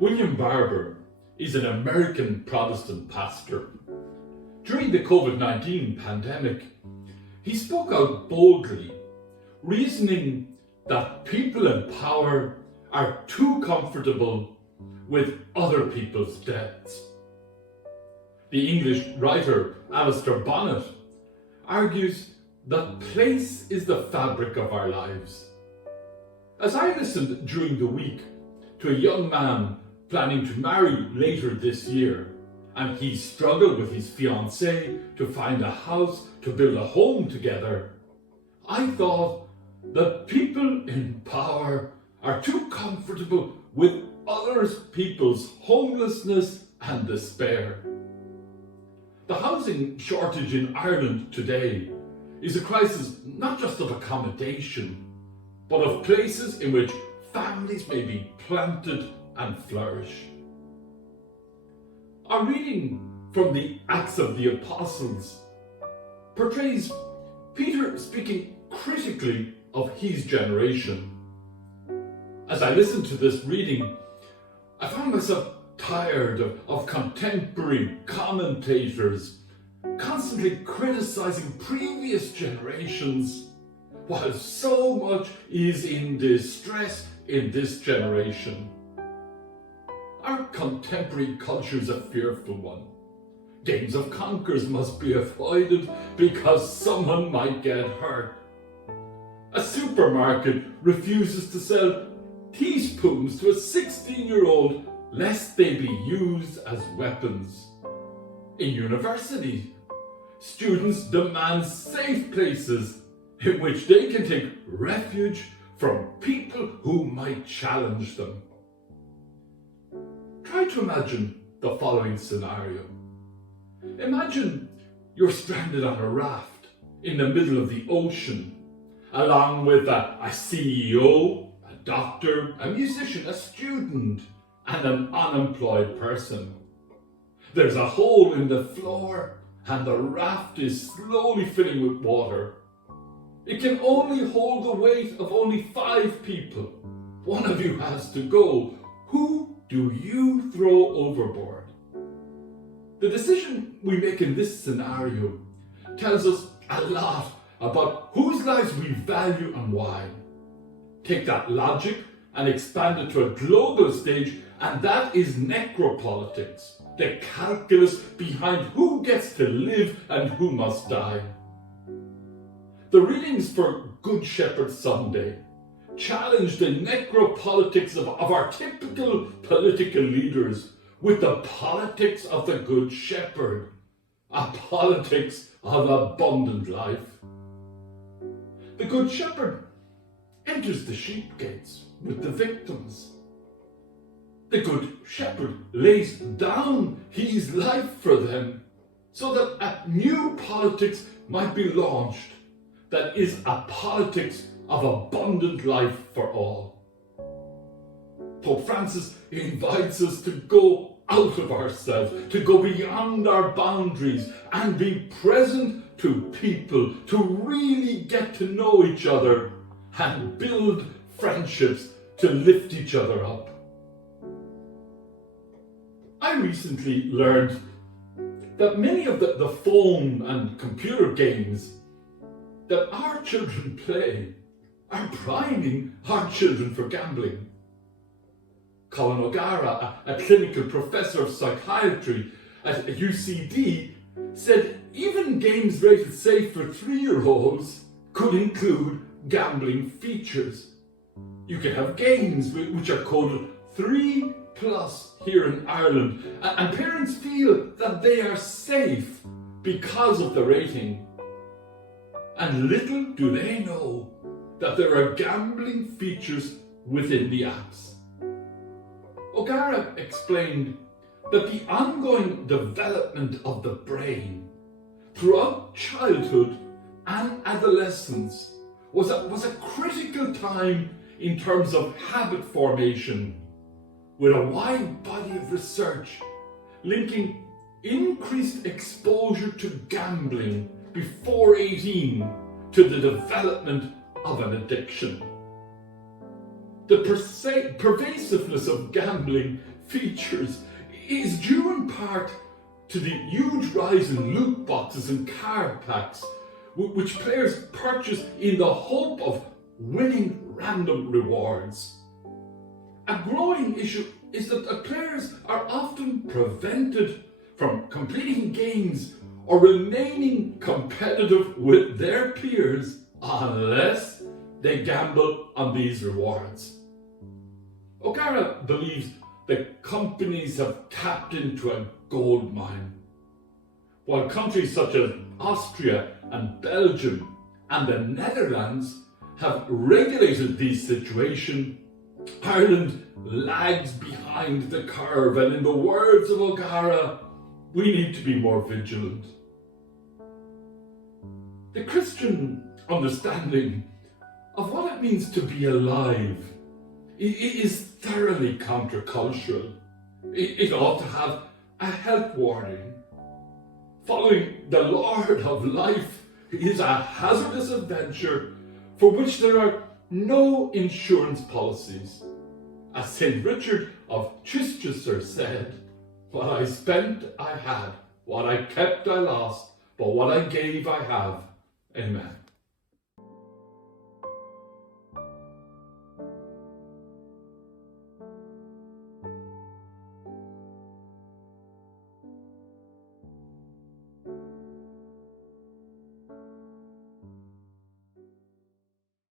William Barber is an American Protestant pastor. During the COVID-19 pandemic, he spoke out boldly, reasoning that people in power are too comfortable with other people's debts. The English writer Alistair Bonnet argues that place is the fabric of our lives. As I listened during the week to a young man planning to marry later this year, and he struggled with his fiancée to find a house to build a home together, I thought that people in power are too comfortable with other people's homelessness and despair. The housing shortage in Ireland today is a crisis not just of accommodation, but of places in which families may be planted and flourish. Our reading from the Acts of the Apostles portrays Peter speaking critically of his generation. As I listened to this reading, I found myself tired of contemporary commentators constantly criticizing previous generations, while so much is in distress in this generation. Our contemporary culture is a fearful one. Games of conkers must be avoided because someone might get hurt. A supermarket refuses to sell teaspoons to a 16-year-old lest they be used as weapons. In universities, students demand safe places in which they can take refuge from people who might challenge them. Try to imagine the following scenario. Imagine you're stranded on a raft in the middle of the ocean, along with a CEO, a doctor, a musician, a student, and an unemployed person. There's a hole in the floor, and the raft is slowly filling with water. It can only hold the weight of only 5 people. One of you has to go. Who do you throw overboard? The decision we make in this scenario tells us a lot about whose lives we value and why. Take that logic and expand it to a global stage, and that is necropolitics, the calculus behind who gets to live and who must die. The readings for Good Shepherd Sunday challenge the necropolitics of our typical political leaders with the politics of the Good Shepherd, a politics of abundant life. The Good Shepherd enters the sheep gates with the victims. The Good Shepherd lays down his life for them so that a new politics might be launched that is a politics of abundant life for all. Pope Francis invites us to go out of ourselves, to go beyond our boundaries and be present to people, to really get to know each other and build friendships to lift each other up. I recently learned that many of the phone and computer games that our children play are priming our children for gambling. Colin O'Gara, a clinical professor of psychiatry at UCD, said even games rated safe for 3-year-olds could include gambling features. You can have games which are coded 3+ here in Ireland, and parents feel that they are safe because of the rating. And little do they know that there are gambling features within the apps. O'Gara explained that the ongoing development of the brain throughout childhood and adolescence was a critical time in terms of habit formation, with a wide body of research linking increased exposure to gambling before 18 to the development of an addiction. The pervasiveness of gambling features is due in part to the huge rise in loot boxes and card packs, which players purchase in the hope of winning random rewards. A growing issue is that players are often prevented from completing games or remaining competitive with their peers unless they gamble on these rewards. O'Gara believes that companies have tapped into a gold mine. While countries such as Austria and Belgium and the Netherlands have regulated these situations, Ireland lags behind the curve, and in the words of O'Gara, we need to be more vigilant. The Christian understanding of what it means to be alive is thoroughly countercultural. It ought to have a health warning. Following the Lord of life is a hazardous adventure for which there are no insurance policies. As St. Richard of Chichester said, "What I spent I had, what I kept I lost, but what I gave I have." Amen.